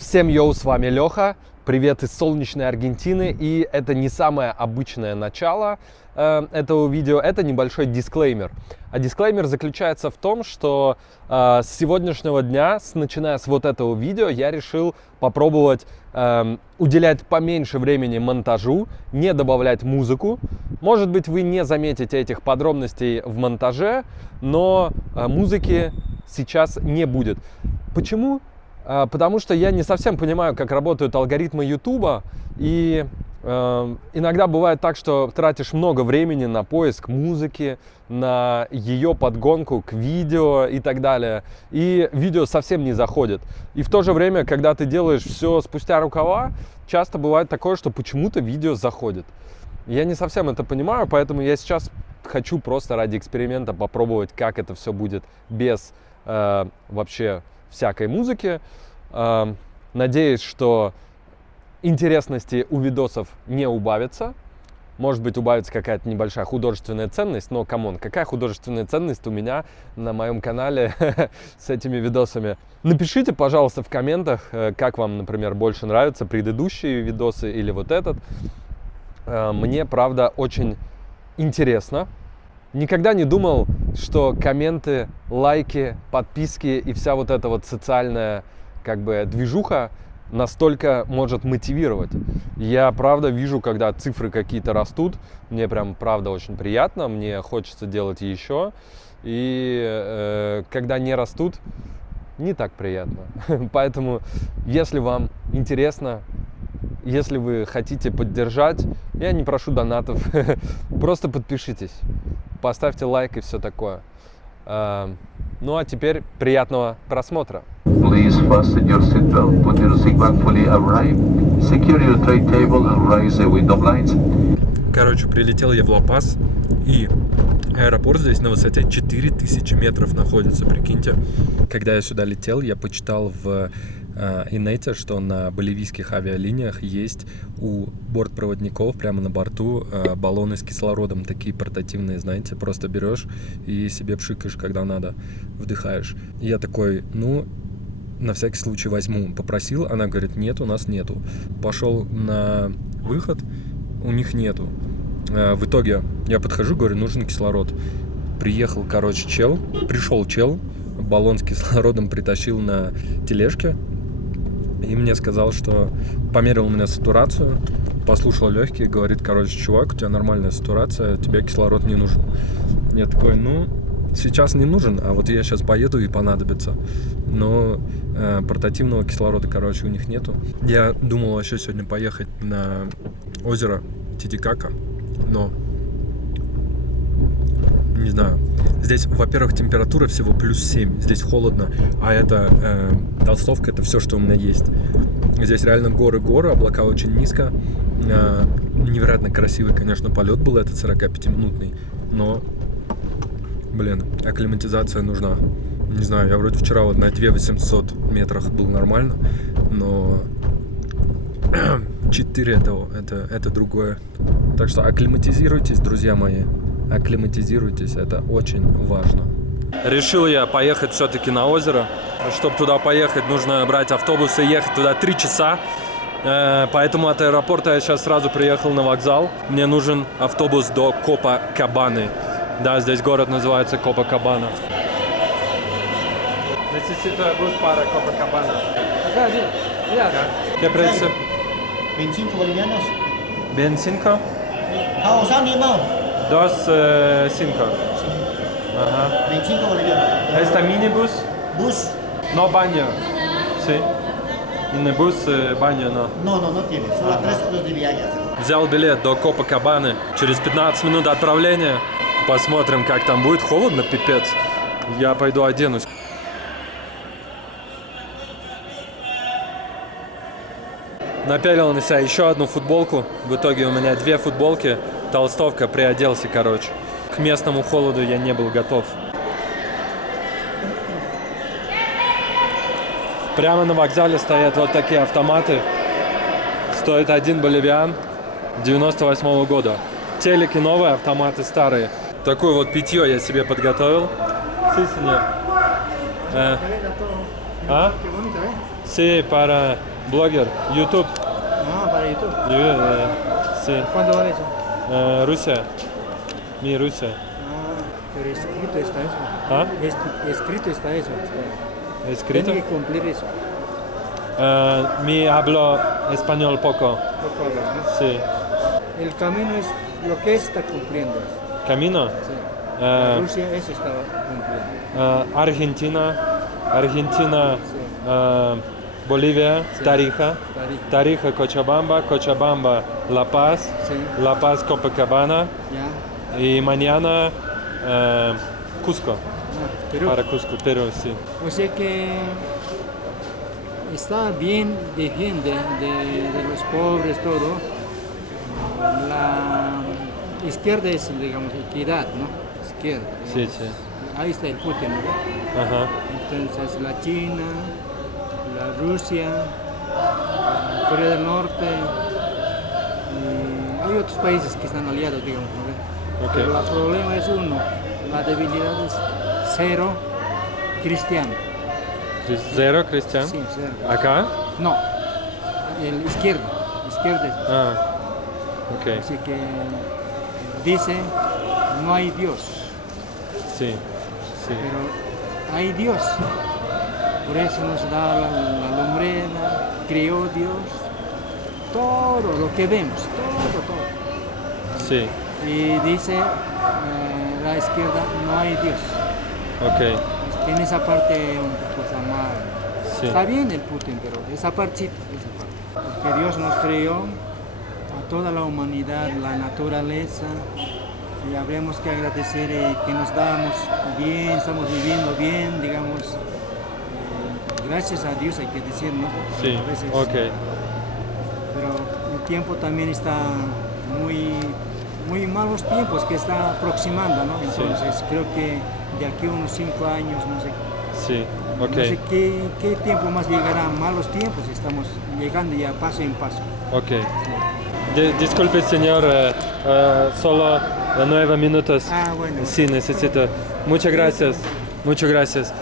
Всем йоу, с вами Леха. Привет из солнечной Аргентины. И это не самое обычное начало этого видео, это небольшой дисклеймер. А дисклеймер заключается в том, что с сегодняшнего дня, начиная с вот этого видео, я решил попробовать уделять поменьше времени монтажу, не добавлять музыку. Может быть, вы не заметите этих подробностей в монтаже, но музыки сейчас не будет. Почему? Потому что я не совсем понимаю, как работают алгоритмы Ютуба, и иногда бывает так, что тратишь много времени на поиск музыки, на ее подгонку к видео и так далее, и видео совсем не заходит. И в то же время, когда ты делаешь все спустя рукава, часто бывает такое, что почему-то видео заходит. Я не совсем это понимаю, поэтому я сейчас хочу просто ради эксперимента попробовать, как это все будет без вообще всякой музыки. Надеюсь, что интересности у видосов не убавится. Может быть, убавится какая-то небольшая художественная ценность, но, камон, какая художественная ценность у меня на моем канале с этими видосами? Напишите, пожалуйста, в комментах, как вам, например, больше нравятся предыдущие видосы или вот этот. Мне, правда, очень интересно. Никогда не думал, что комменты, лайки, подписки и вся вот эта вот социальная движуха настолько может мотивировать. Я правда вижу, когда цифры какие-то растут, мне прям правда очень приятно, мне хочется делать еще. И когда не растут, не так приятно. Поэтому, если вам интересно, если вы хотите поддержать, я не прошу донатов, просто подпишитесь, поставьте лайк и все такое. Ну а теперь приятного просмотра. Please fasten your seatbelt, put your seatbelt fully arrived, secure your tray table and raise the window blinds. Короче, прилетел я в Ла-Пас, и аэропорт здесь на высоте 4000 метров находится, прикиньте. Когда я сюда летел, я почитал в инете, что на боливийских авиалиниях есть у бортпроводников прямо на борту баллоны с кислородом, такие портативные, знаете, просто берешь и себе пшикаешь, когда надо, вдыхаешь. И я такой, на всякий случай возьму. Попросил, она говорит, нет, у нас нету. Пошел на выход, у них нету. В итоге я подхожу, говорю, нужен кислород. Пришел чел, баллон с кислородом притащил на тележке. И мне сказал, что померил у меня сатурацию, послушал легкие, говорит, чувак, у тебя нормальная сатурация, тебе кислород не нужен. Я такой, сейчас не нужен, а вот я сейчас поеду и понадобится. Но портативного кислорода, у них нету. Я думал вообще сегодня поехать на озеро Титикака, но не знаю. Здесь, во-первых, температура всего +7, здесь холодно, а это толстовка, это все, что у меня есть. Здесь реально горы, облака очень низко. Невероятно красивый, конечно, полет был этот 45-минутный, но, акклиматизация нужна. Не знаю, я вроде вчера на 2800 метрах был нормально, но 4 это другое. Так что акклиматизируйтесь, друзья мои. Акклиматизируйтесь, это очень важно. Решил я поехать все-таки на озеро. Чтобы туда поехать, нужно брать автобус и ехать туда 3 часа. Поэтому от аэропорта я сейчас сразу приехал на вокзал. Мне нужен автобус до Копакабаны. Да, здесь город называется Копакабана. Necesito bus para Copacabana. Acá, sí. Mira. ¿Qué precio? 25 bolivianos. Bien 5? Ah, usando limón. 2.5. Ajá. 25 bolivianos. ¿Esta minibus? Bus. No baño. Sí. Minibus, baño no. No tiene. Solo 3 horas de viaje. Взял билет до Копакабаны. Через 15 минут отправления. Посмотрим, как там будет. Холодно, пипец. Я пойду оденусь. Напялил на себя еще одну футболку. В итоге у меня 2 футболки. Толстовка, приоделся, К местному холоду я не был готов. Прямо на вокзале стоят вот такие автоматы. Стоит 1 боливиан 98 года. Телеки новые, автоматы старые. Такое вот питье я себе подготовил. Sí, señor. Sí, para blogger, YouTube. Ah, para YouTube. Sí. ¿Cuándo vale eso? Rusia. Mi Rusia. Ah, pero escrito está eso. ¿Ah? Escrito está eso. ¿Escrito? Tiene que cumplir eso. Mi hablo español poco. Poco hablas, ¿no? Sí. El camino es lo que está cumpliendo. Camino. Sí. Ah, Rusia eso está cumpliendo. Argentina, Sí. Bolivia, Sí. Tarija. Tarija. Tarija, Cochabamba, La Paz. Sí. La Paz, Copacabana. Ya. Y mañana Cusco. Ah, Perú. Para Cusco, Perú, sí. O sea que está bien defiende de los pobres todo. La izquierda es, digamos, equidad, ¿no? Izquierda. Sí, sí. Ahí está el Putin, ¿no? Ajá. Entonces la China, la Rusia, la Corea del Norte, y hay otros países que están aliados, digamos, ¿no? Ok. Pero el problema es uno, la debilidad es cero cristiano. Cero, Cristian. Sí, cero. Acá. No, el izquierda. Ah, ok. Así que dice, no hay Dios, Sí, sí. pero hay Dios. Por eso nos da la lumbrera, crió Dios, todo lo que vemos, todo. Sí, Y dice la izquierda, no hay Dios. ok. Tiene esa parte un poco amarga. Sí. Está bien el Putin, pero esa partecita, esa parte. Porque Dios nos creó a toda la humanidad, la naturaleza, y habríamos que agradecer que nos damos bien, estamos viviendo bien, digamos. Gracias a Dios hay que decir, ¿no? Sí, A veces, ok. pero el tiempo también está muy malos tiempos que está aproximando, ¿no? Entonces creo que de aquí a unos 5 años, no sé, Sí, ok. no sé qué tiempo más llegará, malos tiempos, estamos llegando ya paso en paso. Ok. Disculpe, señor, solo 9 minutos. Ah, bueno. Sí, necesito. Muchas gracias. Muchas gracias.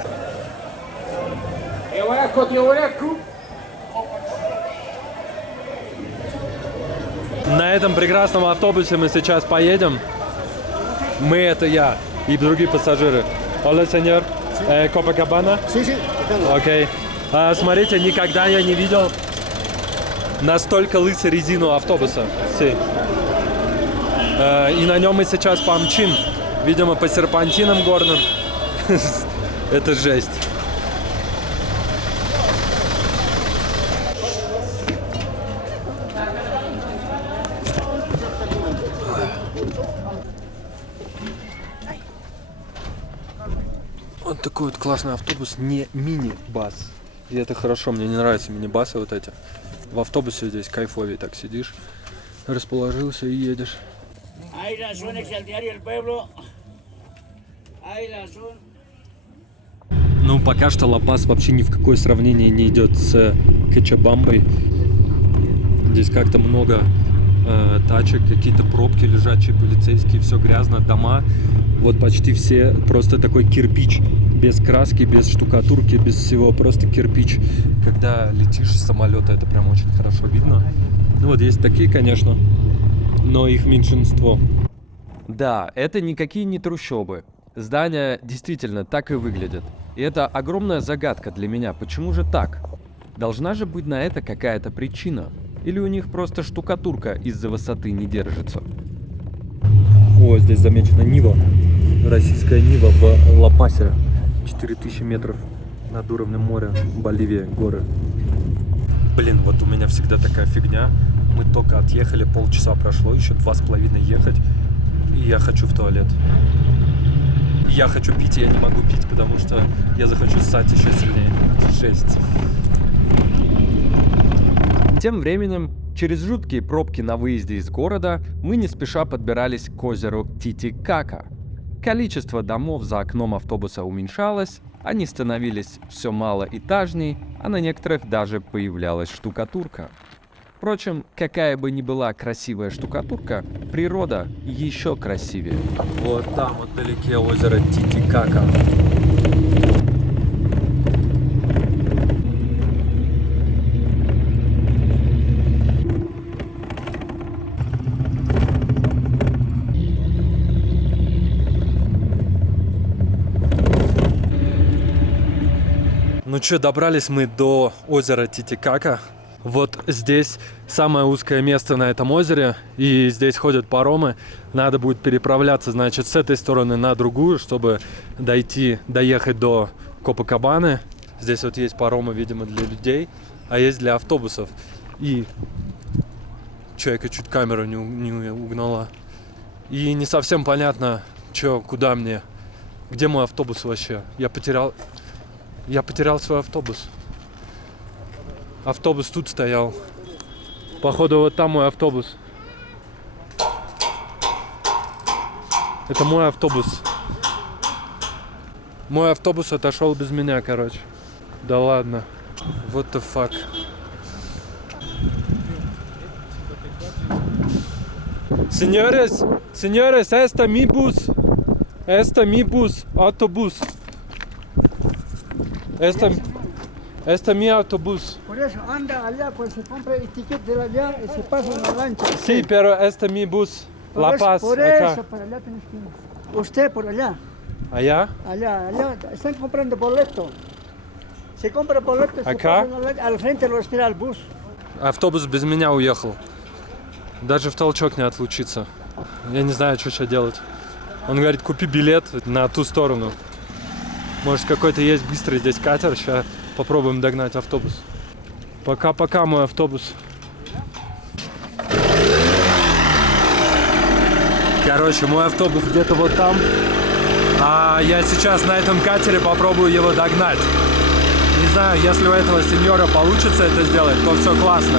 На этом прекрасном автобусе мы сейчас поедем. Мы — это я и другие пассажиры. Hola, señor. Copacabana? Sí, sí. Окей. Смотрите, никогда я не видел настолько лысой резину автобуса. Sí. И на нем мы сейчас помчим. Видимо, по серпантинам горным. Это жесть. Вот такой вот классный автобус, не мини-бас. И это хорошо, мне не нравятся мини-басы вот эти. В автобусе здесь кайфовее так сидишь, расположился и едешь. Hay razones que al diario El Pueblo. Hay razón. Ну, пока что Ла Пас вообще ни в какое сравнение не идет с Кочабамбой. Здесь как-то много тачек, какие-то пробки лежачие, полицейские, все грязно, дома. Вот почти все просто такой кирпич, без краски, без штукатурки, без всего, просто кирпич. Когда летишь с самолета, это прям очень хорошо видно. Ну вот есть такие, конечно, но их меньшинство. Да, это никакие не трущобы. Здания действительно так и выглядят. И это огромная загадка для меня. Почему же так? Должна же быть на это какая-то причина. Или у них просто штукатурка из-за высоты не держится? О, здесь замечена Нива. Российская Нива в Ла Пасе. 4000 метров над уровнем моря. Боливия, горы. Блин, вот у меня всегда такая фигня. Мы только отъехали, полчаса прошло, еще 2,5 ехать. И я хочу в туалет. Я хочу пить, и я не могу пить, потому что я захочу ссать еще сильнее. Жесть. Тем временем, через жуткие пробки на выезде из города, мы не спеша подбирались к озеру Титикака. Количество домов за окном автобуса уменьшалось, они становились все малоэтажней, а на некоторых даже появлялась штукатурка. Впрочем, какая бы ни была красивая штукатурка, природа еще красивее. Вот там вот вдалеке озеро Титикака. Ну что, добрались мы до озера Титикака. Вот здесь самое узкое место на этом озере, и здесь ходят паромы. Надо будет переправляться, значит, с этой стороны на другую, чтобы доехать до Копакабаны. Здесь вот есть паромы, видимо, для людей, а есть для автобусов. И человека чуть камера не угнала. И не совсем понятно, куда мне, где мой автобус вообще. Я потерял свой автобус. Автобус тут стоял. Походу, вот там мой автобус. Это мой автобус. Мой автобус отошел без меня, короче. Да ладно. What the fuck. Señores, esta mi bus. Esta mi bus, autobús. Esta mi autobús. Por eso anda allá, pues se compra el ticket de allá y se pasa en la lancha. Sí, pero esta mi bus. La Paz, Por acá. eso, para allá tienes que ir. Usted por allá. Allá? Allá. Están comprando boleto. Se compra boleto, se Acá? pasa en la lancha. Al frente lo espera el bus. Автобус без меня уехал. Даже в толчок не отлучиться. Я не знаю, что сейчас делать. Он говорит, купи билет на ту сторону. Может, какой-то есть быстрый здесь катер. Сейчас попробуем догнать автобус. Пока-пока, мой автобус. Короче, мой автобус где-то вот там. А я сейчас на этом катере попробую его догнать. Не знаю, если у этого сеньора получится это сделать, то все классно.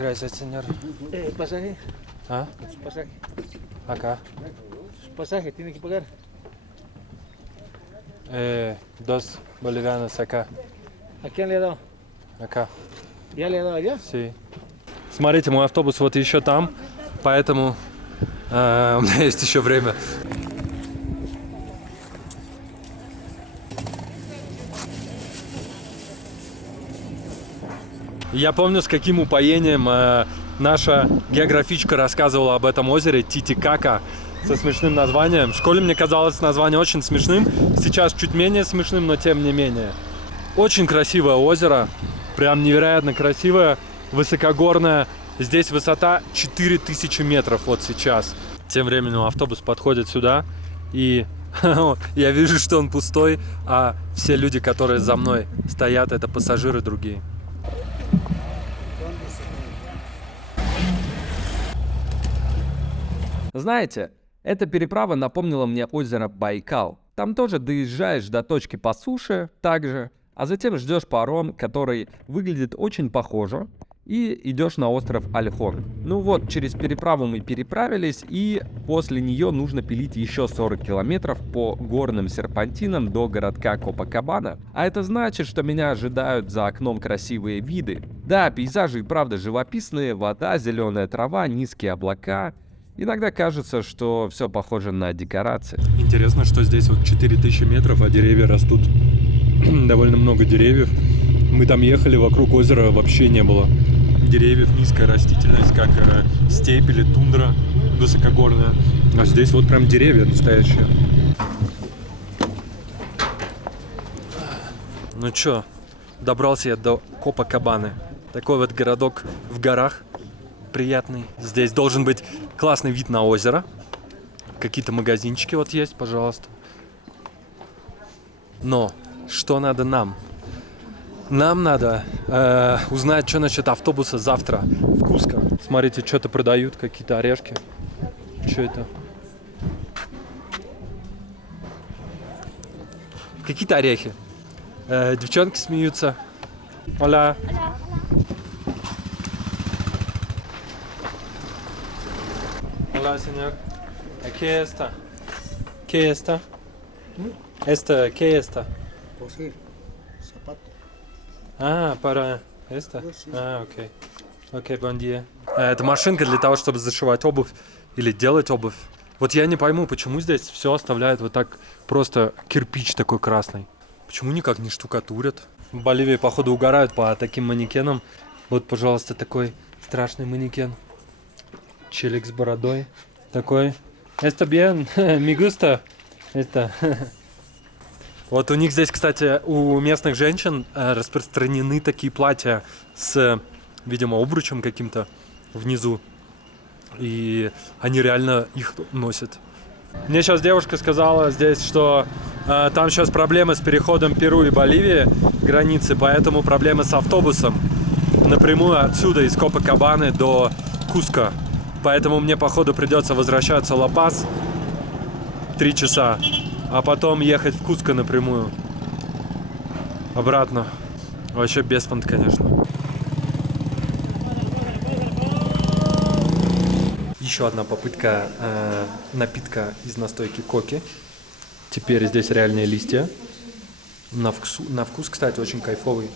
Gracias, señor. Pasaje. ¿Ah? Pasaje. Acá. Pasaje, tiene que pagar. 2 bolivianos acá. ¿A quién le ha dado? Acá. ¿Ya le ha dado allá? Sí. Смотрите, мой автобус вот еще там, поэтому у меня есть еще время. Я помню, с каким упоением наша географичка рассказывала об этом озере Титикака со смешным названием. В школе мне казалось название очень смешным, сейчас чуть менее смешным, но тем не менее. Очень красивое озеро, прям невероятно красивое, высокогорное. Здесь высота 4000 метров вот сейчас. Тем временем автобус подходит сюда, и я вижу, что он пустой, а все люди, которые за мной стоят, это пассажиры другие. Знаете, эта переправа напомнила мне озеро Байкал. Там тоже доезжаешь до точки по суше также, а затем ждешь паром, который выглядит очень похоже, и идешь на остров Альхон. Ну вот, через переправу мы переправились, и после нее нужно пилить еще 40 километров по горным серпантинам до городка Копакабана. А это значит, что меня ожидают за окном красивые виды. Да, пейзажи и правда живописные, вода, зеленая трава, низкие облака. Иногда кажется, что все похоже на декорации. Интересно, что здесь вот 4000 метров, а деревья растут. Довольно много деревьев. Мы там ехали, вокруг озера вообще не было деревьев, низкая растительность, как степь или тундра высокогорная. А здесь вот прям деревья настоящие. Ну чё, добрался я до Копакабаны. Такой вот городок в горах. Приятный. Здесь должен быть классный вид на озеро. Какие-то магазинчики вот есть, пожалуйста. Но что надо нам? Нам надо узнать, что насчет автобуса завтра в Куско. Смотрите, что-то продают, какие-то орешки. Что это? Какие-то орехи. Девчонки смеются. Hola. Hola, señor. ¿Qué está? ¿Qué está? ¿Qué está? Pues sí, zapato. А, para esta? А, окей. Окей, buen día. Это машинка для того, чтобы зашивать обувь или делать обувь. Вот я не пойму, почему здесь все оставляют вот так, просто кирпич такой красный. Почему никак не штукатурят? В Боливии, походу, угорают по таким манекенам. Вот, пожалуйста, такой страшный манекен. Челик с бородой. Такой. Esto bien, me gusta. Это. Вот у них здесь, кстати, у местных женщин распространены такие платья с, видимо, обручем каким-то внизу. И они реально их носят. Мне сейчас девушка сказала здесь, что там сейчас проблемы с переходом Перу и Боливии границы, поэтому проблемы с автобусом напрямую отсюда, из Копакабаны до Куско. Поэтому мне, походу, придется возвращаться в Ла-Пас 3 часа, а потом ехать в Куско напрямую. Обратно. Вообще беспонт, конечно. Еще одна попытка напитка из настойки коки. Теперь здесь реальные листья. На вкус, кстати, очень кайфовый.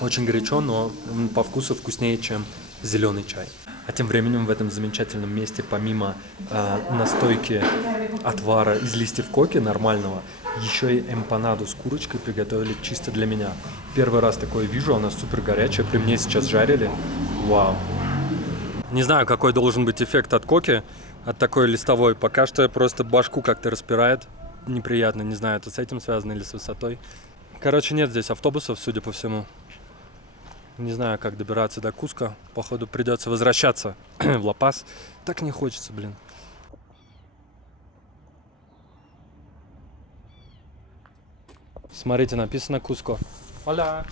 Очень горячо, но по вкусу вкуснее, чем зеленый чай. А тем временем в этом замечательном месте, помимо настойки отвара из листьев коки нормального, еще и эмпанаду с курочкой приготовили чисто для меня. Первый раз такое вижу, она супер горячая, при мне сейчас жарили. Вау. Не знаю, какой должен быть эффект от коки, от такой листовой. Пока что просто башку как-то распирает. Неприятно, не знаю, это с этим связано или с высотой. Короче, нет здесь автобусов, судя по всему. Не знаю, как добираться до Куско. Походу, придется возвращаться в Ла-Пас. Так не хочется, блин. Смотрите, написано Куско. Hola,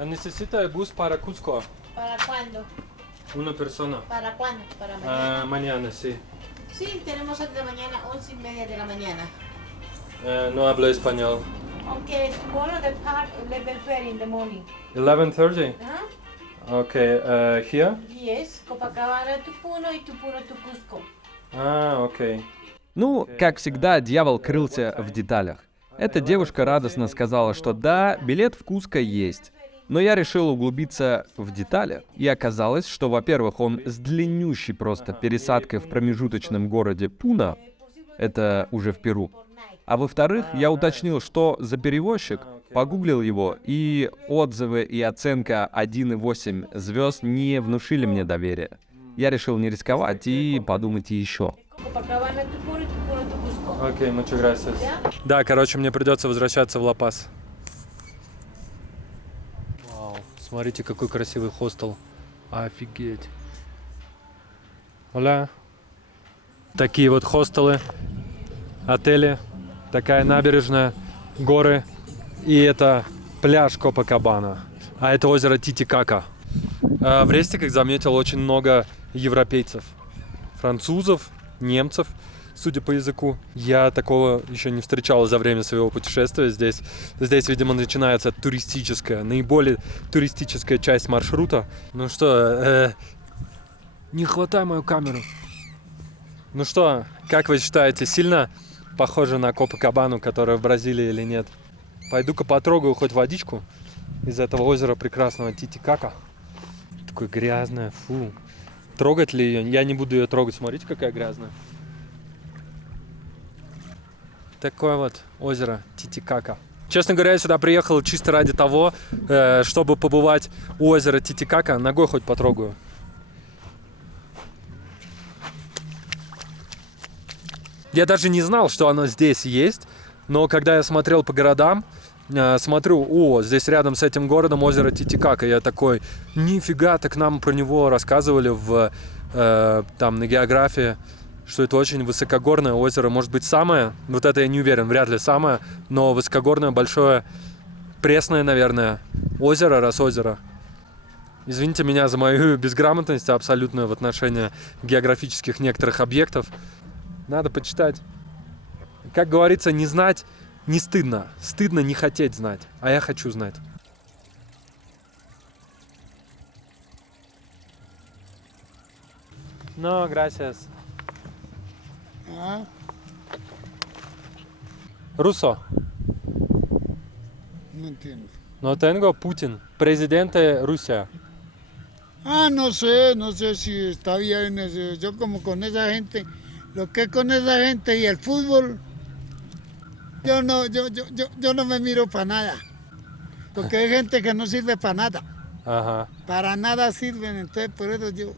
necesita bus para Cusco. ¿Para cuándo? Una persona. ¿Para cuándo? ¿Para mañana? Mañana, sí. Sí, tenemos el de mañana, 11:30 de la mañana. No hablo español. Aunque tomorrow the part 11:30 in the morning. 11:30? Huh? Okay, here? Yes, Copacabana to Puno y Puno to Cusco. Окей. Ну, как всегда, дьявол крылся в деталях. Эта девушка радостно сказала, что да, билет в Куско есть. Но я решил углубиться в детали, и оказалось, что, во-первых, он с длиннющей просто пересадкой в промежуточном городе Пуна, это уже в Перу, а во-вторых, я уточнил, что за перевозчик, погуглил его, и отзывы и оценка 1,8 звезд не внушили мне доверия. Я решил не рисковать и подумать еще. Copacabana to Puno to Cusco. Окей, muchas gracias. Да, короче, мне придется возвращаться в Ла-Пас. Вау, смотрите, какой красивый хостел. Офигеть. Оля. Такие вот хостелы, отели, такая набережная, горы. И это пляж Копакабана. А это озеро Титикака. В Рестиках заметил очень много европейцев. Французов, немцев, судя по языку. Я такого еще не встречал за время своего путешествия здесь. Здесь, видимо, начинается туристическая, наиболее туристическая часть маршрута. Ну что, не хватай мою камеру. Ну что, как вы считаете, сильно похоже на Копакабану, которая в Бразилии, или нет? Пойду-ка потрогаю хоть водичку из этого озера прекрасного Титикака. Такое грязное, фу. Трогать ли ее? Я не буду ее трогать. Смотрите, какая грязная. Такое вот озеро Титикака. Честно говоря, я сюда приехал чисто ради того, чтобы побывать у озера Титикака. Ногой хоть потрогаю. Я даже не знал, что оно здесь есть. Но когда я смотрел по городам, смотрю, здесь рядом с этим городом озеро Титикака. Я такой, нифига, так нам про него рассказывали там на географии, что это очень высокогорное озеро. Может быть, самое, вот это я не уверен, вряд ли самое, но высокогорное, большое, пресное, наверное, озеро, раз озеро. Извините меня за мою безграмотность абсолютную в отношении географических некоторых объектов. Надо почитать. Как говорится, не знать не стыдно. Стыдно не хотеть знать. А я хочу знать. No, gracias. Ruso. No entiendo. No tengo Putin. Presidente de Rusia. No sé si está bien. Yo como con esa gente, lo que es con esa gente y el fútbol, Yo no me miro para nada. Porque hay gente que no sirve para nada. Ага. Para nada sirven, entonces por eso yo...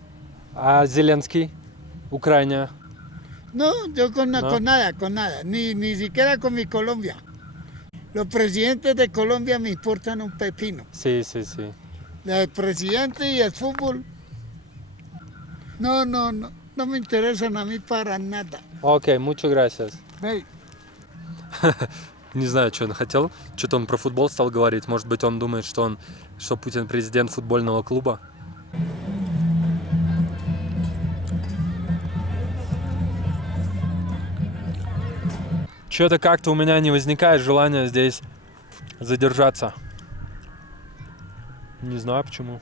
А Зеленский? Украина? No, yo con ¿No? nada. Ni siquiera con mi Colombia. Los presidentes de Colombia me importan un pepino. Sí, sí, sí. El presidente y el fútbol. No me interesan a mí para nada. Окей, muchas gracias. Ve, Не знаю, что он хотел. Что-то он про футбол стал говорить. Может быть, он думает, что Путин президент футбольного клуба. Что-то как-то у меня не возникает желания здесь задержаться. Не знаю почему.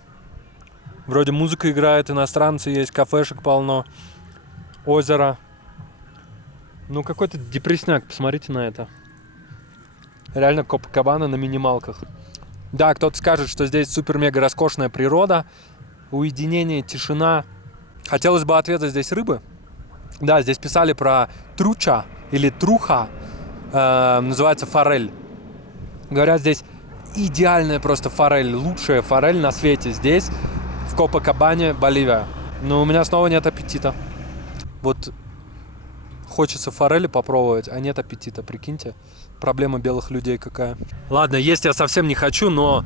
Вроде музыка играет, иностранцы есть, кафешек полно, озеро. Ну какой-то депресняк, посмотрите на это. Реально Копакабана на минималках. Да, кто-то скажет, что здесь супер-мега роскошная природа, уединение, тишина. Хотелось бы ответа здесь рыбы. Да, здесь писали про труча или труха, называется форель. Говорят, здесь идеальная просто форель, лучшая форель на свете здесь, в Копакабане, Боливия. Но у меня снова нет аппетита. Вот хочется форели попробовать, а нет аппетита, прикиньте. Проблема белых людей какая. Ладно, есть я совсем не хочу, но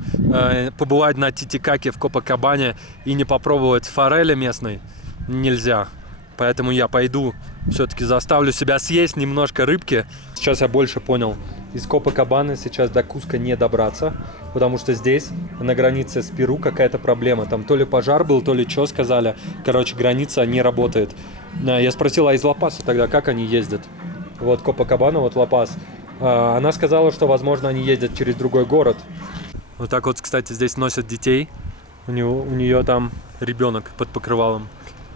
побывать на Титикаке в Копакабане и не попробовать форели местной нельзя. Поэтому я пойду, все-таки заставлю себя съесть немножко рыбки. Сейчас я больше понял. Из Копакабаны сейчас до Куска не добраться, потому что здесь, на границе с Перу, какая-то проблема. Там то ли пожар был, то ли что сказали. Короче, граница не работает. Я спросил, а из Ла-Паса тогда как они ездят? Вот Копакабана, вот Ла-Пас. Она сказала, что, возможно, они ездят через другой город. Вот так вот, кстати, здесь носят детей. У нее там ребенок под покрывалом.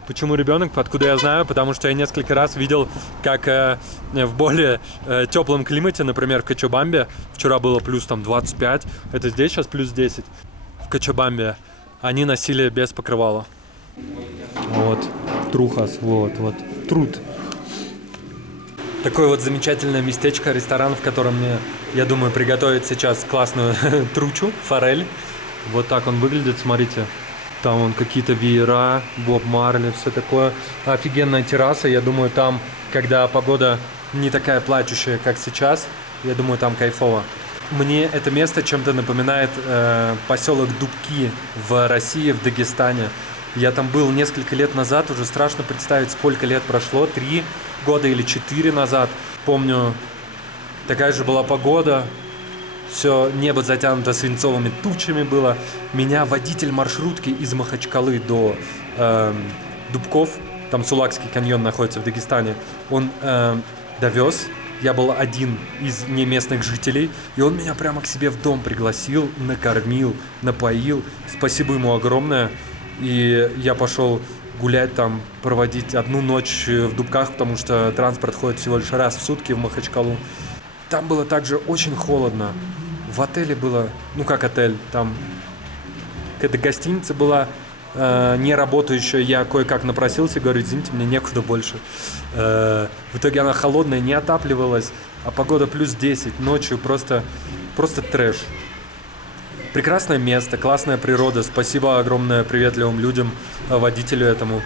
Почему ребенок? Откуда я знаю? Потому что я несколько раз видел, как в более теплом климате, например, в Кочабамбе, вчера было плюс там 25, это здесь сейчас плюс 10, в Кочабамбе, они носили без покрывала. Вот, Трухас, вот, труд. Такое вот замечательное местечко, ресторан, в котором мне, я думаю, приготовить сейчас классную тручу, форель. Вот так он выглядит, смотрите. Там вон какие-то веера, Боб Марли, все такое. Офигенная терраса. Я думаю, там, когда погода не такая плачущая, как сейчас, я думаю, там кайфово. Мне это место чем-то напоминает поселок Дубки в России, в Дагестане. Я там был несколько лет назад, уже страшно представить, сколько лет прошло, 3 года или 4 назад. Помню, такая же была погода. Все небо затянуто свинцовыми тучами было. Меня водитель маршрутки из Махачкалы до Дубков, там Сулакский каньон находится в Дагестане, он довез. Я был один из неместных жителей, и он меня прямо к себе в дом пригласил, накормил, напоил. Спасибо ему огромное. И я пошел гулять там, проводить одну ночь в Дубках, потому что транспорт ходит всего лишь раз в сутки в Махачкалу. Там было также очень холодно. В отеле было, ну как отель, там какая-то гостиница была не работающая. Я кое-как напросился, говорю, извините, мне некуда больше. В итоге она холодная, не отапливалась, а погода плюс 10, ночью просто трэш. Прекрасное место, классная природа, спасибо огромное приветливым людям, водителю этому.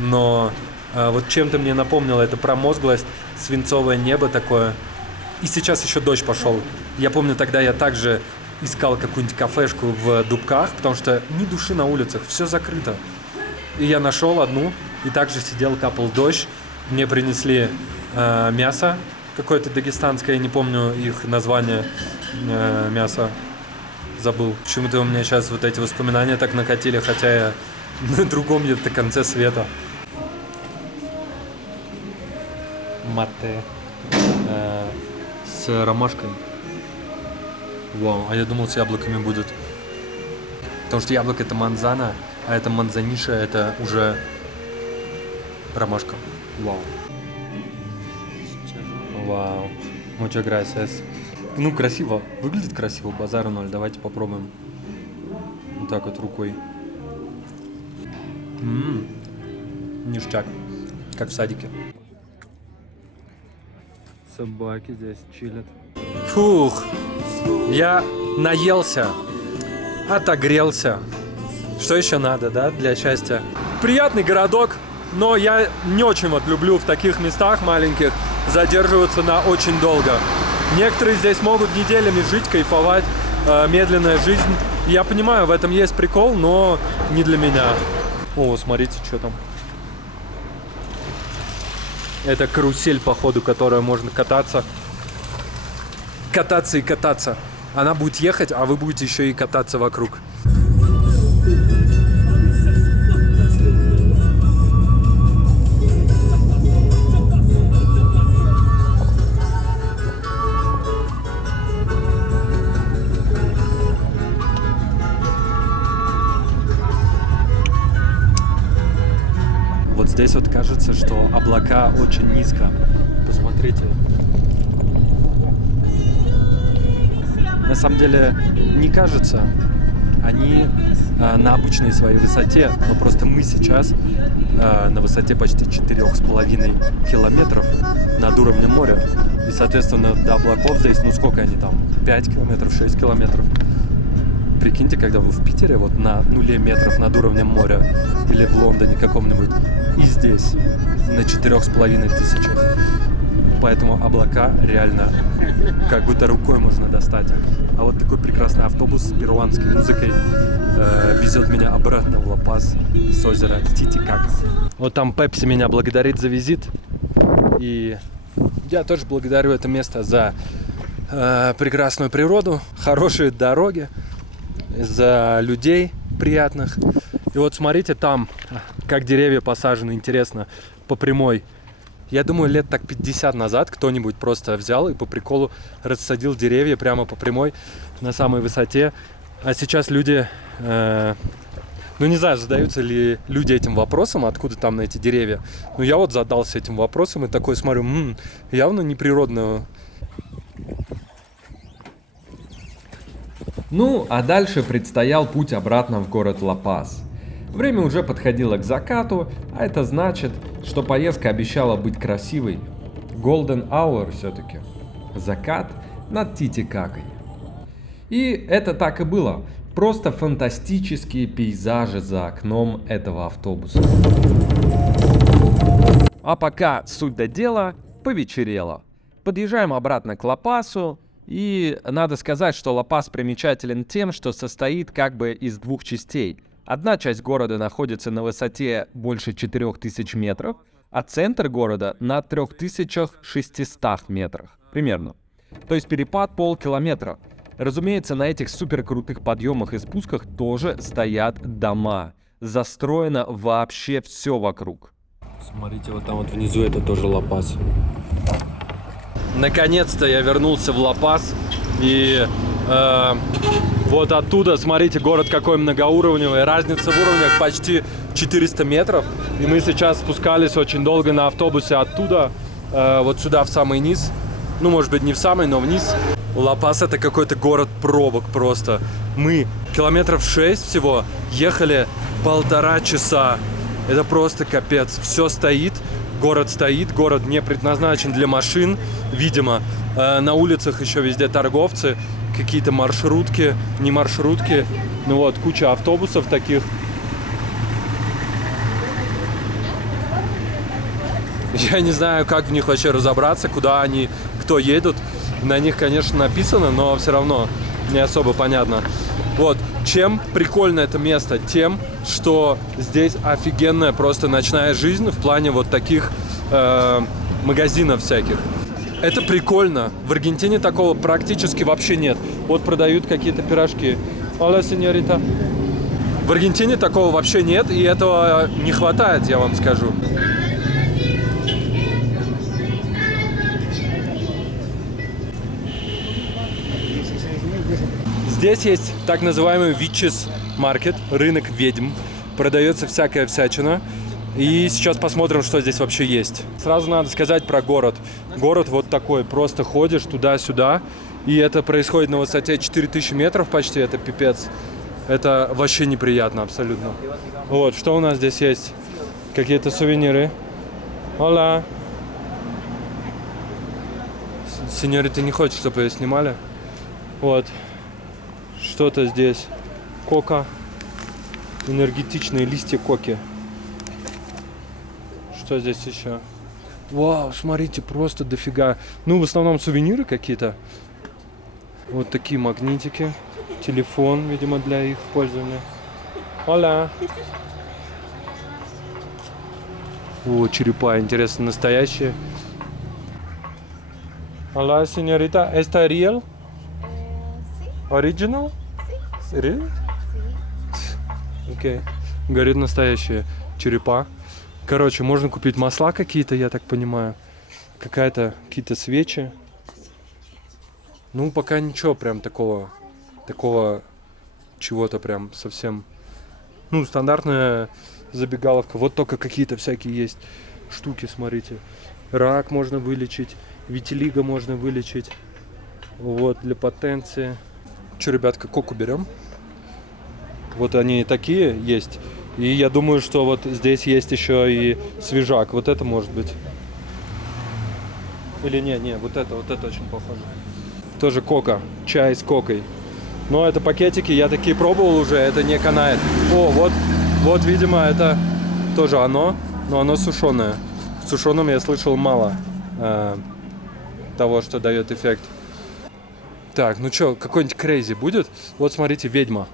Но вот чем-то мне напомнило это промозглость, свинцовое небо такое. И сейчас еще дождь пошел. Я помню, тогда я также искал какую-нибудь кафешку в Дубках, потому что ни души на улицах, все закрыто. И я нашел одну, и также сидел, капал дождь. Мне принесли мясо какое-то дагестанское, я не помню их название мяса, забыл. Почему-то у меня сейчас вот эти воспоминания так накатили, хотя я на другом где-то конце света. Мате. С ромашкой. Вау, а я думал, с яблоками будет. Потому что яблоко это манзана, а это манзаниша, это уже ромашка. Вау. Вау. Muchas gracias. Ну, красиво. Выглядит красиво. Базара ноль. Давайте попробуем. Вот так вот рукой. Ништяк. Как в садике. Собаки здесь чилят. Фух, я наелся, отогрелся. Что еще надо, да, для счастья? Приятный городок, но я не очень вот люблю в таких местах маленьких задерживаться на очень долго. Некоторые здесь могут неделями жить, кайфовать, медленная жизнь. Я понимаю, в этом есть прикол, но не для меня. О, смотрите, что там. Это карусель, походу, которая можно кататься. Кататься и кататься. Она будет ехать, а вы будете еще и кататься вокруг. Вот здесь вот кажется, что облака очень низко. Посмотрите. На самом деле не кажется. Они на обычной своей высоте, но просто мы сейчас на высоте почти 4,5 километров над уровнем моря. И, соответственно, до облаков здесь, ну сколько они там, 5 километров, 6 километров. Прикиньте, когда вы в Питере, вот на 0 метров над уровнем моря, или в Лондоне каком-нибудь, и здесь на 4500. Поэтому облака реально как будто рукой можно достать. А вот такой прекрасный автобус с перуанской музыкой везет меня обратно в Ла-Пас с озера Титикака. Вот там Пепси меня благодарит за визит. И я тоже благодарю это место за прекрасную природу, хорошие дороги, за людей приятных. И вот смотрите там, как деревья посажены, интересно, по прямой. Я думаю, лет так 50 назад кто-нибудь просто взял и по приколу рассадил деревья прямо по прямой на самой высоте. А сейчас люди, ну не знаю, задаются ли люди этим вопросом, откуда там на эти деревья. Но я вот задался этим вопросом и такой смотрю, явно неприродно. Ну, а дальше предстоял путь обратно в город Ла-Пас. Время уже подходило к закату, а это значит, что поездка обещала быть красивой. Golden Hour все-таки. Закат над Титикакой. И это так и было. Просто фантастические пейзажи за окном этого автобуса. А пока суть до дела, повечерело. Подъезжаем обратно к Ла-Пасу. И надо сказать, что Ла-Пас примечателен тем, что состоит как бы из двух частей. Одна часть города находится на высоте больше 4000 метров, а центр города на 3600 метрах примерно. То есть перепад полкилометра. Разумеется, на этих суперкрутых подъемах и спусках тоже стоят дома. Застроено вообще все вокруг. Смотрите, вот там вот внизу это тоже Ла-Пас. Наконец-то я вернулся в Ла-Пас. И вот оттуда, смотрите, город какой многоуровневый. Разница в уровнях почти 400 метров. И мы сейчас спускались очень долго на автобусе оттуда вот сюда в самый низ. Ну, может быть, не в самый, но вниз. Ла-Пас — это какой-то город пробок просто. Мы километров 6 всего ехали 1,5 часа. Это просто капец. Все стоит, город не предназначен для машин, видимо. На улицах еще везде торговцы, какие-то маршрутки, не маршрутки. Ну вот, куча автобусов таких. Я не знаю, как в них вообще разобраться, куда они, кто едут. На них, конечно, написано, но все равно не особо понятно. Вот, чем прикольно это место? Тем, что здесь офигенная просто ночная жизнь в плане вот таких магазинов всяких. Это прикольно. В Аргентине такого практически вообще нет. Вот продают какие-то пирожки. Hola, señorita. В Аргентине такого вообще нет, и этого не хватает, я вам скажу. Здесь есть так называемый Witches Market, рынок ведьм. Продается всякая всячина. И сейчас посмотрим, что здесь вообще есть. Сразу надо сказать про город. Город вот такой, просто ходишь туда-сюда. И это происходит на высоте 4000 метров почти, это пипец. Это вообще неприятно абсолютно. Вот, что у нас здесь есть? Какие-то сувениры. Hola. Сеньорита не хочет, чтобы ее снимали. Вот. Что-то здесь. Кока. Энергетичные листья коки. Что здесь еще? Вау, смотрите, просто дофига. Ну, в основном сувениры какие-то. Вот такие магнитики. Телефон, видимо, для их пользования. Hola. О, черепа, интересно, настоящие. Hola, señorita. ¿Esta real? Original? Real? Окей. Говорит, настоящие черепа. Короче, можно купить масла какие-то, я так понимаю. Какие-то свечи. Ну, пока ничего прям такого чего-то прям совсем. Ну, стандартная забегаловка. Вот только какие-то всякие есть штуки, смотрите. Рак можно вылечить, витилиго можно вылечить. Вот, для потенции. Че, ребятка, коку берем? Вот они такие есть. И я думаю, что вот здесь есть еще и свежак. Вот это может быть. Или не, вот это очень похоже. Тоже кока, чай с кокой. Но это пакетики, я такие пробовал уже, это не канает. О, вот, видимо, это тоже оно, но оно сушеное. В сушеном я слышал мало того, что дает эффект. Так, ну что, какой-нибудь крейзи будет? Вот смотрите, ведьма.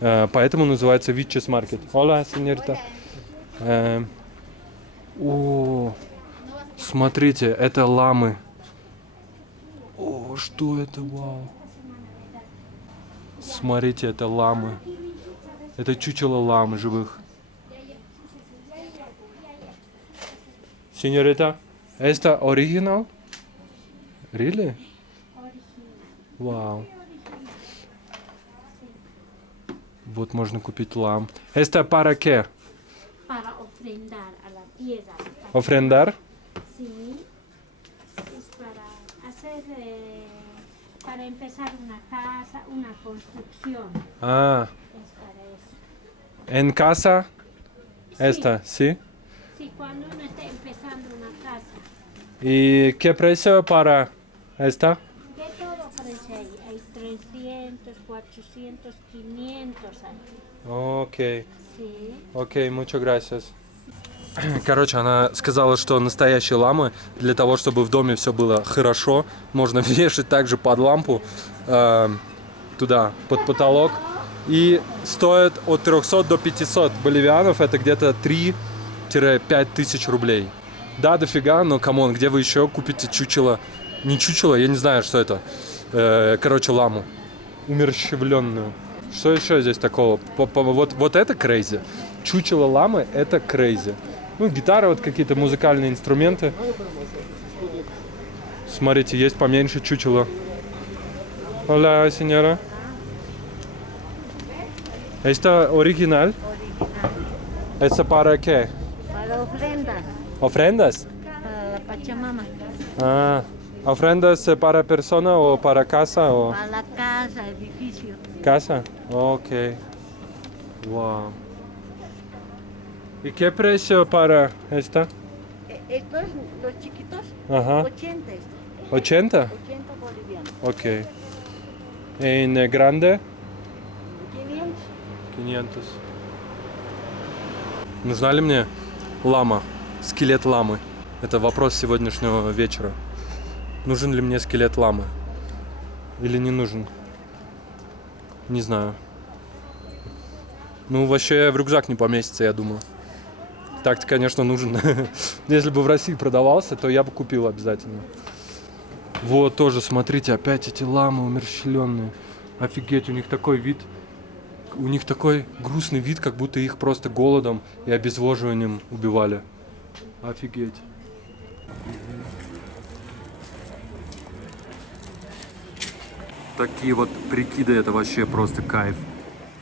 Поэтому называется Witches Market. Hola, señorita. О, смотрите, это ламы. О, что это, вау. Смотрите, это ламы. Это чучело лам живых. Señorita, ¿esta original? Really? Вау. Вот можно купить лам. ¿Esta para qué? Para ofrendar a la tierra. Ofrendar? Sí, es para hacer, para empezar una casa, una construcción. Ah, Es para eso. en casa? Esta, ¿sí? Sí, cuando uno está empezando una casa. ¿Y qué precio para esta? De todo ofrece ahí. Hay 300, 400, 500 aquí. Окей. Sí. Окей, muchas gracias. Короче, она сказала, что настоящие ламы, для того, чтобы в доме все было хорошо, можно вешать также под лампу, туда, под потолок. И стоит от 300 до 500 боливианов, это где-то 3-5 тысяч рублей. Да, дофига, но камон, где вы еще купите чучело? Не чучело, я не знаю, что это. Короче, ламу. Умерщвленную. Что еще здесь такого? Вот это крейзи. Чучело ламы — это крейзи. Ну, гитара, вот какие-то музыкальные инструменты. Смотрите, есть поменьше чучело. Hola, señora. ¿Esta original? ¿Esta para qué? Para ofrendas, ¿Ofrendas? para la Pachamama, Ah, ¿ofrendas para persona o para casa o para la casa, edificio. casa? Ok. Wow. ¿Y qué precio para esta? Estos, los chiquitos, Ajá. 80, 80? 80 bolivianos. Ok. ¿En grande? 500. 500. Нужна ли мне лама? Скелет ламы? Это вопрос сегодняшнего вечера. Нужен ли мне скелет ламы? Или не нужен? Не знаю. Ну, вообще в рюкзак не поместится, я думаю. Так-то, конечно, нужен. Если бы в России продавался, то я бы купил обязательно. Вот тоже, смотрите, опять эти ламы умерщвленные. Офигеть, у них такой вид. У них такой грустный вид, как будто их просто голодом и обезвоживанием убивали. Офигеть. Такие вот прикиды, это вообще просто кайф.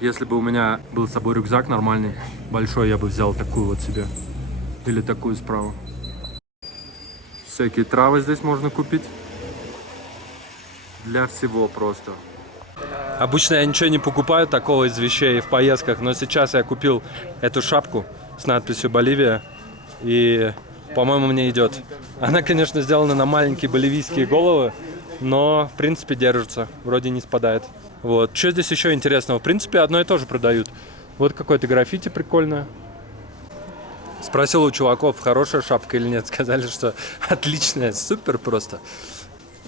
Если бы у меня был с собой рюкзак нормальный, большой, я бы взял такую вот себе. Или такую справа. Всякие травы здесь можно купить. Для всего просто. Обычно я ничего не покупаю такого из вещей в поездках, но сейчас я купил эту шапку с надписью «Боливия». И, по-моему, мне идет. Она, конечно, сделана на маленькие боливийские головы, но, в принципе, держится. Вроде не спадает. Вот. Что здесь еще интересного? В принципе, одно и то же продают. Вот какое-то граффити прикольное. Спросил у чуваков, хорошая шапка или нет. Сказали, что отличная, супер просто.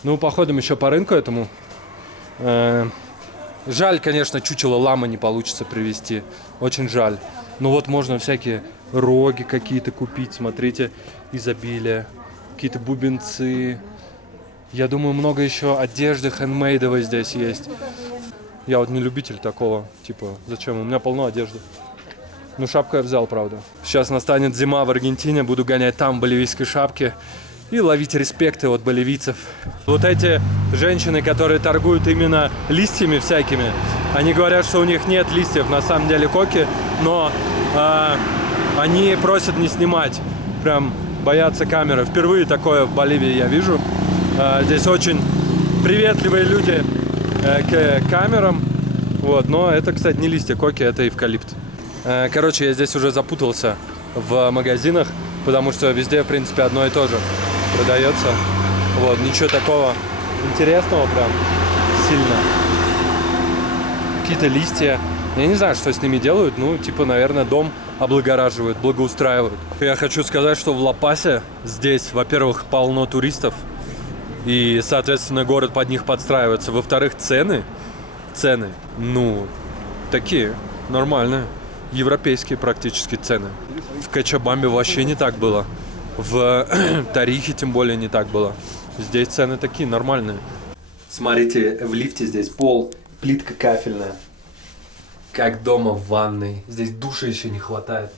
Ну, походим еще по рынку этому. Жаль, конечно, чучело ламы не получится привезти. Очень жаль. Но вот можно всякие роги какие-то купить. Смотрите, изобилие. Какие-то бубенцы. Я думаю, много еще одежды хендмейдовой здесь есть. Я вот не любитель такого. Типа, зачем? У меня полно одежды. Ну, шапку я взял, правда. Сейчас настанет зима в Аргентине. Буду гонять там в боливийской шапке. И ловить респекты от боливийцев. Вот эти женщины, которые торгуют именно листьями всякими, они говорят, что у них нет листьев, на самом деле коки, но они просят не снимать, прям боятся камеры. Впервые такое в Боливии я вижу. Здесь очень приветливые люди к камерам. Вот, но это, кстати, не листья коки, это эвкалипт. Короче, я здесь уже запутался в магазинах, потому что везде, в принципе, одно и то же продается. Вот, ничего такого интересного прям сильно. Какие-то листья. Я не знаю, что с ними делают. Ну, типа, наверное, дом облагораживают, благоустраивают. Я хочу сказать, что в Ла-Пасе здесь, во-первых, полно туристов. И, соответственно, город под них подстраивается. Во-вторых, цены, ну, такие, нормальные. Европейские практически цены. В Кочабамбе вообще не так было. В Тарихе тем более не так было. Здесь цены такие нормальные. Смотрите, в лифте здесь пол, плитка кафельная. Как дома в ванной. Здесь душа еще не хватает.